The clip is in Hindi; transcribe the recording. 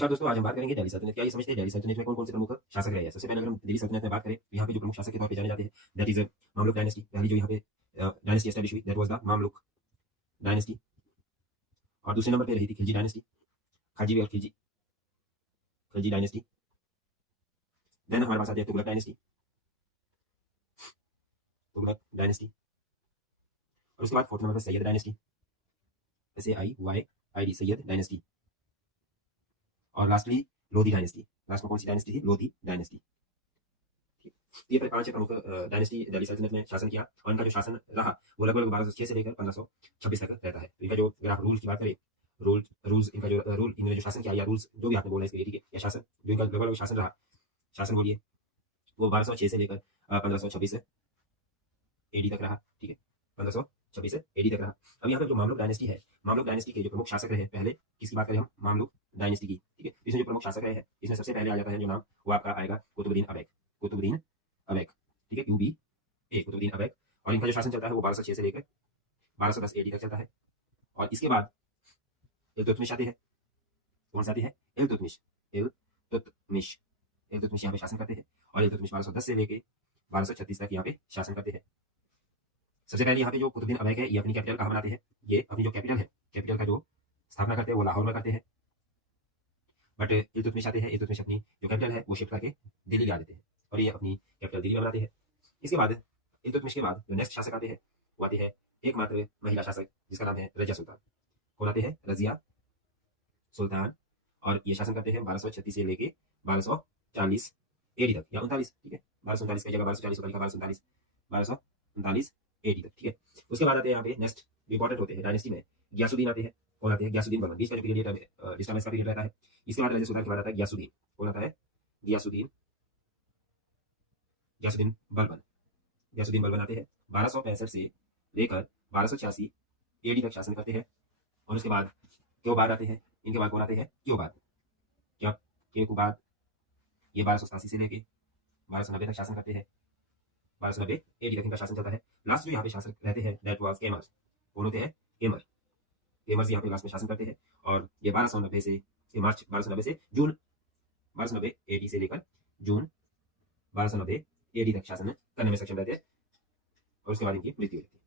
तो दोस्तों आज हम बात करेंगे दिल्ली सल्तनत। क्या ये समझते हैं दिल्ली सल्तनत में कौन कौन से प्रमुख शासक रहे हैं? सबसे पहले अगर हम दिल्ली सल्तनत में बात करें तो यहाँ पे जो प्रमुख शासक के तौर पे जाने जाते हैं दैट इज मामलुक डायनेस्टी। पहली जो यहाँ पे डायनेस्टी एस्टेब्लिश हुई that was the Mamluk dynasty. और दूसरे नंबर पे रही थी खिलजी डायनेस्टी, खाजी और खिलजी खिलजी डायनेस्टी। देन हमारे पास आती है तुगलक डायनेस्टी, तुगलक डायनेस्टी। और उसके बाद फोर्थ नंबर पर Syed dynasty, SAIYID Syed dynasty. और लास्टली लोधी डायनेस्टी। लास्ट में कौन सी डायनेस्टी थी? लोधी डायनेस्टी। ये पांच प्रमुख डायनेस्टी दिल्ली सल्तनत में शासन किया और इनका जो शासन रहा वो लगभग 1206 से लेकर 1526 तक रहता है। तो इनका जो अगर आप रूल्स की बात करें, रूल्स इनका जो रूल इन्होंने जो शासन किया या रूल्स जो भी आपने बोला इसके लिए, ठीक है, या शासन जो इनका लगभग शासन रहा, शासन बोलिए, वो 1206 से लेकर 1526 AD तक रहा। ठीक है, 1526 AD तक रहा। अब यहाँ पे जो मामलुक डायनेस्टी है, मामलुक डायनेस्टी के जो प्रमुख शासक रहे, पहले किसकी बात करें हम? मामलुक डायनेस्टी की। ठीक है, इसमें जो प्रमुख शासक रहे हैं इसमें सबसे पहले आ जाता है जो नाम वो आपका आएगा कुतुबुद्दीन ऐबक। कुतुबुद्दीन ऐबक, ठीक है, QBA, कुतुबुद्दीन ऐबक। और इनका जो शासन चलता है वो 1206 से लेकर 1210 AD तक चलता है। और इसके बाद इल्तुतमिश आते हैं। कौन सा आते हैं? इल्तुतमिश। इल्तुतमिश इल्तुतमिश यहाँ पे शासन करते हैं और इल्तुतमिश 1210 से लेकर 1236 तक यहाँ पे शासन करते हैं। सबसे पहले यहाँ पे जो कुतुबुद्दीन ऐबक है ये अपनी कैपिटल कहाँ बनाते हैं? ये अपनी जो कैपिटल है, कैपिटल का जो स्थापना करते हैं वो लाहौर में करते हैं। बट इल्तुतमिश आते हैं, इल्तुतमिश अपनी जो कैपिटल है वो शिफ्ट करके दिल्ली ला देते हैं और ये अपनी कैपिटल दिल्ली में बनाते हैं। इसके बाद इल्तुतमिश के बाद जो नेक्स्ट शासक आते हैं वो आते हैं एकमात्र महिला शासक जिसका नाम है रजिया सुल्तान। कौन आते हैं? रजिया सुल्तान। और ये शासन करते हैं 1236 से लेके 1240 AD तक या 39। ठीक है, 1239 की जगह 1240 होगा, 1239 AD तक। ठीक है, उसके बाद आते हैं यहाँ पे नेक्स्ट इंपॉर्टेंट होते हैं डायनेस्टी में गियासुद्दीन आते हैं। कौन आते हैं? गियासुद्दीन बलबन। बीच का जो पीरियड डिस्टर्बेंस का पीरियड रहता है। इसके बाद रजिया सुल्तान के बाद आता है गियासुद्दीन। कौन आता है? गियासुद्दीन गियासुद्दीन बलबन। गियासुद्दीन बलबन आते हैं 1265 से लेकर 1286 AD तक शासन करते हैं। और उसके बाद क्योबाद आते हैं। इनके बाद कौन आते हैं? क्योबाद। क्या क्योबाद? ये 1287 से लेके 1290 तक शासन करते हैं। 1290 AD तक इनका शासन चलता है। लास्ट जो यहाँ पे शासक रहते हैं दैट वाज केमर। कौन होते हैं? केमर। केमर यहाँ पे लास्ट में शासन करते हैं और ये 1290 से मार्च 1290 से जून 1290 AD से लेकर जून 1290 AD तक शासन करने में सक्षम रहते हैं और उसके बाद इनकी मृत्यु रहती है।